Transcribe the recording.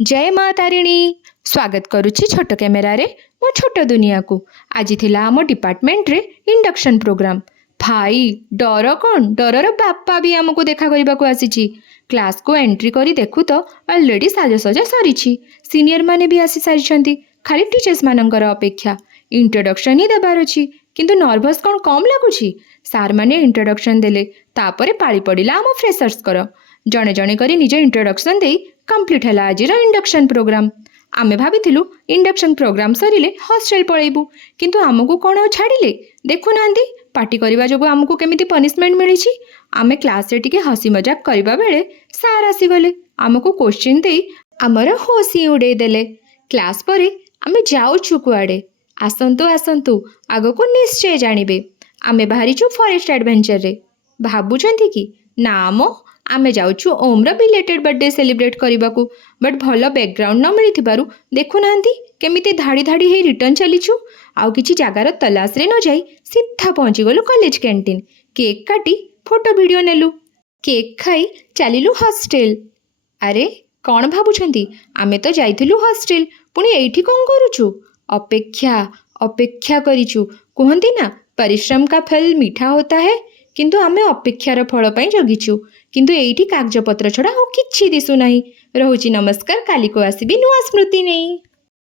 जय माँ तारिणी स्वागत करुच्ची छोट कैमेरारे मो छोट दुनिया को। आज थिला आम डिपार्टमेंट रे इंडक्शन प्रोग्राम। भाई डर कौन, डरर बापा भी आमको देखा करने को आसी। क्लास को एंट्री करी देखु तो ऑलरेडी साजसजा सरी। सीनियर माने भी आसी सारी, खाली टीचर्स मानकर अपेक्षा इंट्रोडक्शन ही देबार अछि। किंतु नर्भस कौन कम लगुछि। सार माने इंट्रोडक्शन देले, तापरे पाली पड़िला आम फ्रेशर्स कर। जणे जणे करी निज इंट्रोडक्शन दे कंप्लीट है आज इंडक्शन प्रोग्राम। आमे भाविथिलु इंडक्शन प्रोग्राम सरिले हॉस्टल पळेबु, किंतु आमको कौन छाड़िले देखु नांदी। पार्टी करबा जोगु आमको केमिति पनिशमेंट मिलिछि। आमे क्लास रे टिके हसी मजाक करबा बेले सार आसीगले, आमको क्वेश्चन दे आमर होसी उड़े देले। क्लास परे आमे जाउछु कुआडे। आसंतु आसंतु आगको निश्चय जानिबे। आमे बाहरिछु फॉरेस्ट एडवेंचर रे। भाबुछंती कि नाम आमे जाउछु ओम रो बिलेटेड बर्थडे सेलिब्रेट करबा को। बट भलो बैकग्राउंड न मिली थिबारु देखु नांदी केमिति धाड़ी धाड़ी हे रिटर्न चलीछु। आउ किछि जागार तलाश रे न जाई सीधा पहुंची गलु कॉलेज कैंटीन। केक काटी फोटो वीडियो नेलु, केक खाई चलिलु हॉस्टल। अरे कौन भाबुछंती, आमे तो जाइथिलु हॉस्टल, पुणी एठी कोन करूछु। अपेक्षा अपेक्षा करिछु। कहंती ना परिश्रम का फल मीठा होता है, किंतु आमे अपेक्षार फल पई जगिछु। किंतु एठी कागज पत्र छड़ा और किछि दिसु नाही। रहुची नमस्कार, काली को आसीबी नुआ स्मृति नहीं।